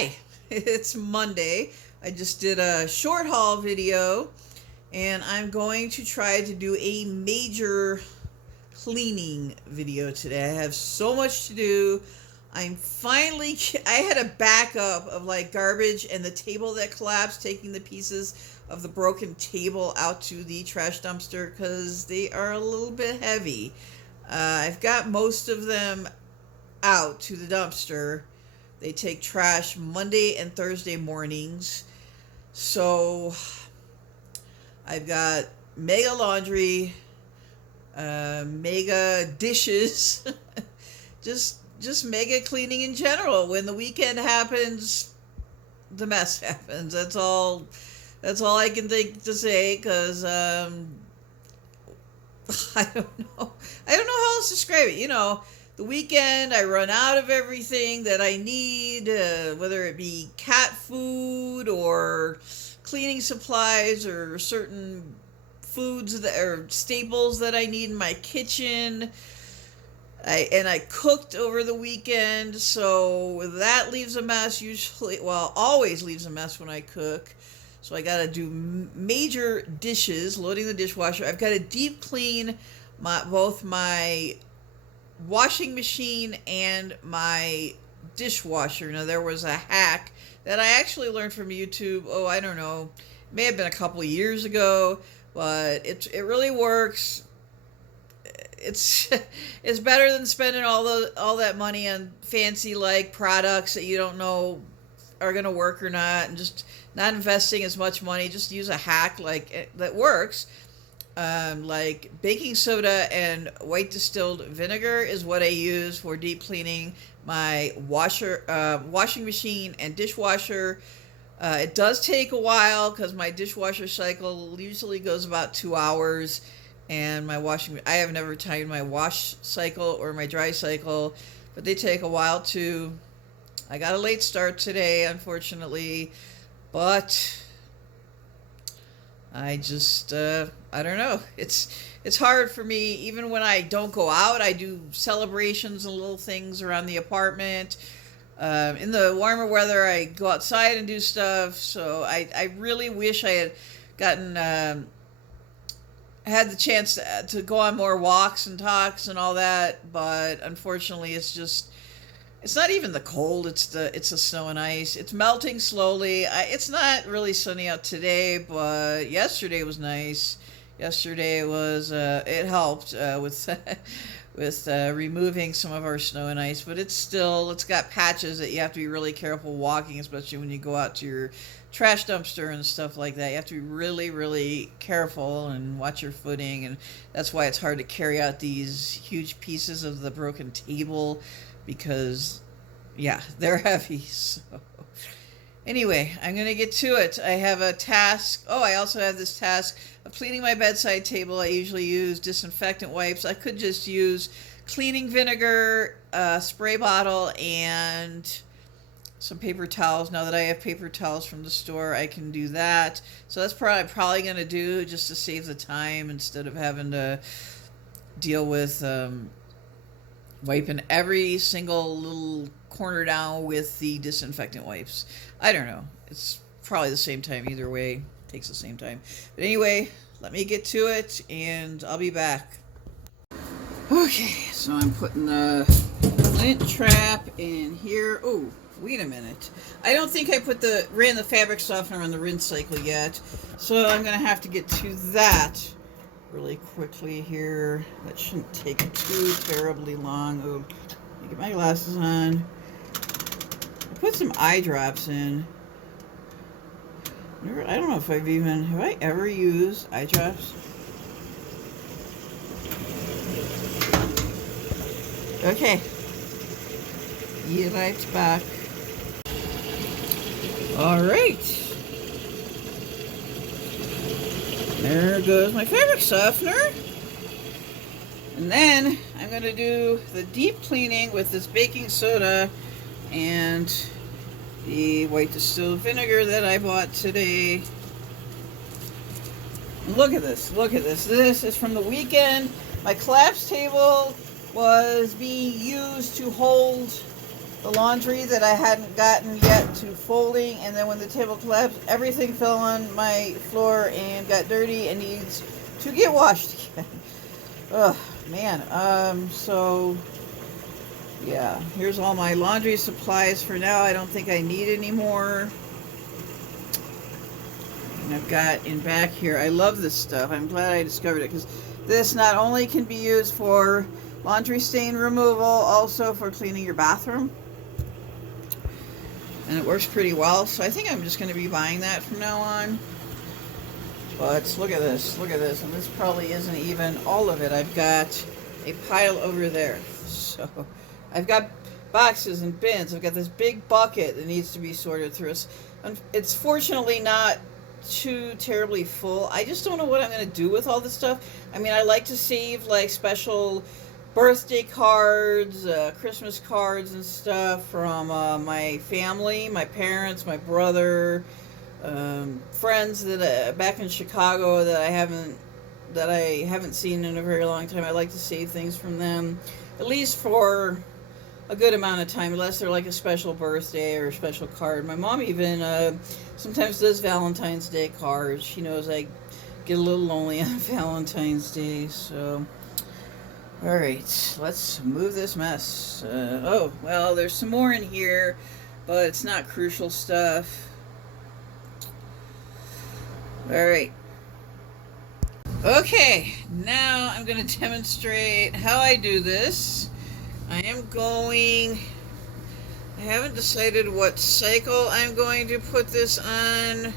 Hi, it's Monday. I just did a short haul video and I'm going to try to do a major cleaning video today. I have so much to do. I had a backup of like garbage and the table that collapsed, taking the pieces of the broken table out to the trash dumpster because they are a little bit heavy. I've got most of them out to the dumpster. They take trash Monday and Thursday mornings. So I've got mega laundry, mega dishes, just mega cleaning in general. When the weekend happens, the mess happens. That's all I can think to say because I don't know. I don't know how else to describe it. The weekend I run out of everything that I need, whether it be cat food or cleaning supplies or certain foods that are staples that I need in my kitchen. I cooked over the weekend, so that leaves a mess always leaves a mess when I cook. So I got to do major dishes, loading the dishwasher. I've got to deep clean both my washing machine and my dishwasher. Now, there was a hack that I actually learned from YouTube. Oh, I don't know. It may have been a couple of years ago, but it really works. It's better than spending all that money on fancy like products that you don't know are going to work or not, and just not investing as much money. Just use a hack that works. Like baking soda and white distilled vinegar is what I use for deep cleaning my washing machine and dishwasher. It does take a while because my dishwasher cycle usually goes about 2 hours, and I have never timed my wash cycle or my dry cycle, but they take a while too. I got a late start today, unfortunately, but I just, I don't know. It's hard for me. Even when I don't go out, I do celebrations and little things around the apartment. In the warmer weather, I go outside and do stuff. So I really wish I had had the chance to go on more walks and talks and all that. But unfortunately, it's not even the cold. It's the snow and ice. It's melting slowly. It's not really sunny out today, but yesterday was nice. Yesterday was it helped with with removing some of our snow and ice, but it's got patches that you have to be really careful walking, especially when you go out to your trash dumpster and stuff like that. You have to be really, really careful and watch your footing, and that's why it's hard to carry out these huge pieces of the broken table. Because, yeah, they're heavy. So, anyway, I'm going to get to it. I have a task. Oh, I also have this task of cleaning my bedside table. I usually use disinfectant wipes. I could just use cleaning vinegar, a spray bottle, and some paper towels. Now that I have paper towels from the store, I can do that. So that's probably going to do, just to save the time instead of having to deal with wiping every single little corner down with the disinfectant wipes. I don't know. It's probably the same time either way. It takes the same time. But anyway, let me get to it and I'll be back. Okay, so I'm putting the lint trap in here. Oh, wait a minute. I don't think I ran the fabric softener on the rinse cycle yet. So I'm going to have to get to that really quickly here. That shouldn't take too terribly long. Oh, let me get my glasses on. I put some eye drops in. I don't know if have I ever used eye drops? Okay. Eli's back. All right. There goes my fabric softener. And then I'm going to do the deep cleaning with this baking soda and the white distilled vinegar that I bought today. Look at this. Look at this. This is from the weekend. My collapsed table was being used to hold the laundry that I hadn't gotten yet to folding, and then when the table collapsed, everything fell on my floor and got dirty and needs to get washed again. Ugh, man. So yeah, here's all my laundry supplies for now. I don't think I need any more. And I've got in back here, I love this stuff. I'm glad I discovered it, because this not only can be used for laundry stain removal, also for cleaning your bathroom. And it works pretty well, so I think I'm just going to be buying that from now on. But look at this, and this probably isn't even all of it. I've got a pile over there. So I've got boxes and bins. I've got this big bucket that needs to be sorted through. It's fortunately not too terribly full. I just don't know what I'm going to do with all this stuff. I mean, I like to save like special birthday cards, Christmas cards and stuff from my family, my parents, my brother, friends that back in Chicago that I haven't seen in a very long time. I like to save things from them, at least for a good amount of time, unless they're like a special birthday or a special card. My mom even sometimes does Valentine's Day cards. She knows I get a little lonely on Valentine's Day, so. Alright, let's move this mess. Oh, well, there's some more in here, but it's not crucial stuff. Alright. Okay, now I'm going to demonstrate how I do this. I haven't decided what cycle I'm going to put this on.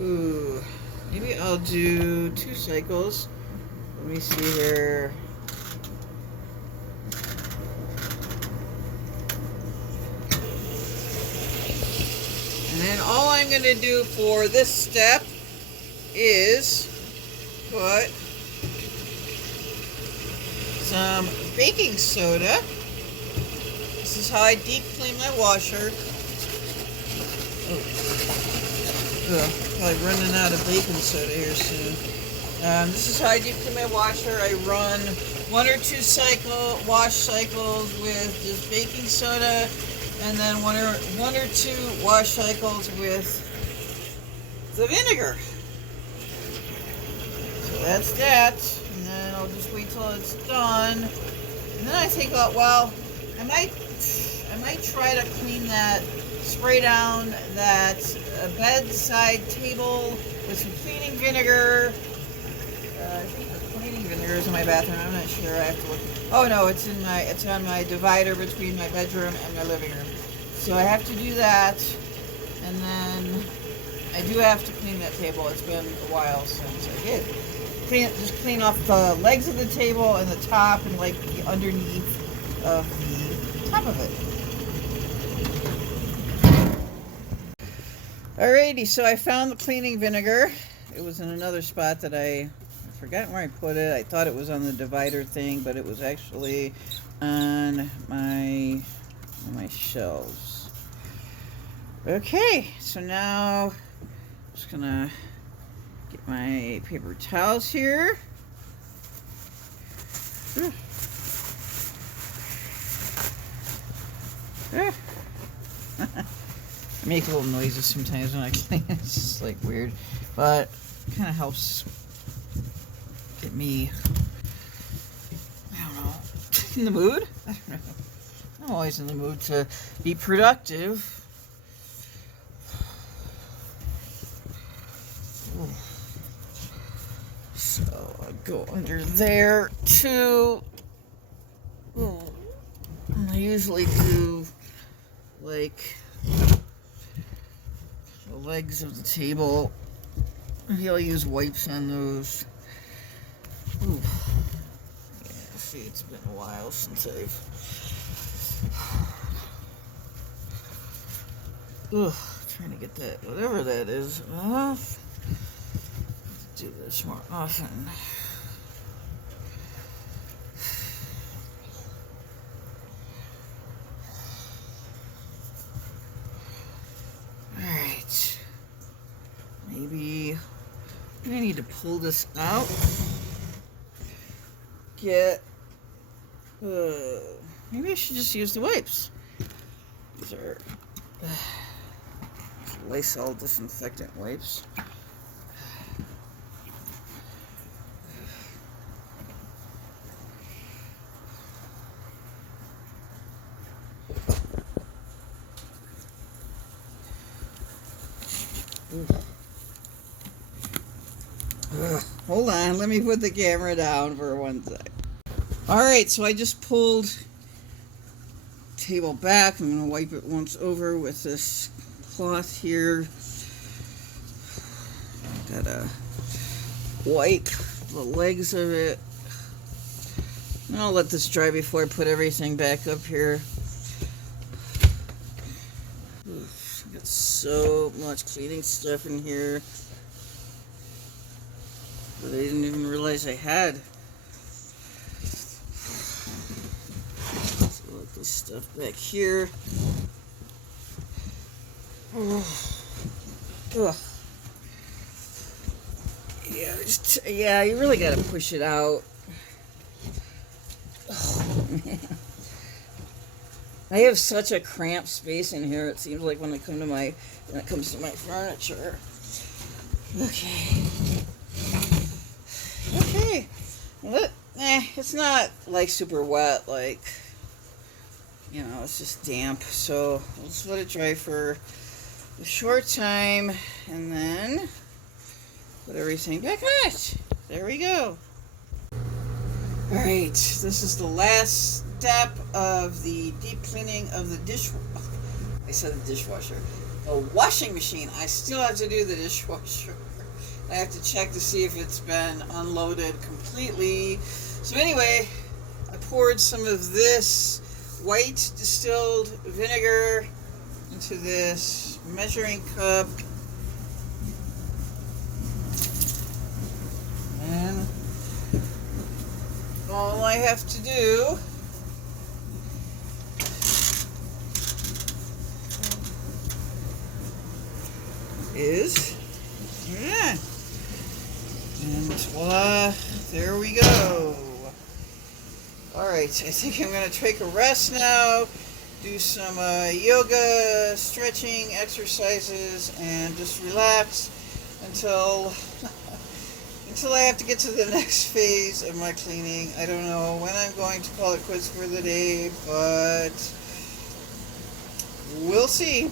Ooh, maybe I'll do 2 cycles. Let me see here. And then all I'm going to do for this step is put some baking soda. This is how I deep clean my washer. Probably running out of baking soda here soon. This is how I deep clean my washer. I run 1 or 2 wash cycles with just baking soda, and then one or two wash cycles with the vinegar. So that's that, and then I'll just wait till it's done. And then I think, well, I might try to clean that, spray down that bedside table with some cleaning vinegar. I think the cleaning vinegar is in my bathroom. I'm not sure. I have to look. Oh no, it's on my divider between my bedroom and my living room. So I have to do that, and then I do have to clean that table. It's been a while since I did. Just clean off the legs of the table and the top and like the underneath of the top of it. Alrighty, so I found the cleaning vinegar. It was in another spot that I've forgotten where I put it. I thought it was on the divider thing, but it was actually on my shelves. Okay, so now I'm just gonna get my paper towels here. I make little noises sometimes when I clean. It's just like weird, but it kind of helps get me, I don't know, in the mood. I don't know. I'm always in the mood to be productive. So I'll go under there too. I usually do like the legs of the table. Maybe I'll use wipes on those. Ooh. Yeah, see, it's been a while since I've. Trying to get that, whatever that is, off. Let's do this more often. Alright. Maybe I need to pull this out. Maybe I should just use the wipes. are Lysol disinfectant wipes. Hold on, let me put the camera down for 1 sec. Alright, so I just pulled table back. I'm going to wipe it once over with this cloth here. Gotta wipe the legs of it. And I'll let this dry before I put everything back up here. Got so much cleaning stuff in here that I didn't even realize I had. So let this stuff back here. Ugh. Yeah, you really gotta push it out. Oh, man. I have such a cramped space in here. It seems like when it comes to my furniture. Okay. Well, it's not like super wet. Like, you know, it's just damp. So we'll just let it dry for a short time, and then put everything back on it. There we go. Alright, this is the last step of the deep cleaning of the I said the dishwasher. The washing machine. I still have to do the dishwasher. I have to check to see if it's been unloaded completely. So anyway, I poured some of this white distilled vinegar into this measuring cup. And all I have to do is, and voila, there we go. Alright, I think I'm going to take a rest now, do some yoga, stretching, exercises, and just relax until I have to get to the next phase of my cleaning. I don't know when I'm going to call it quits for the day, but we'll see.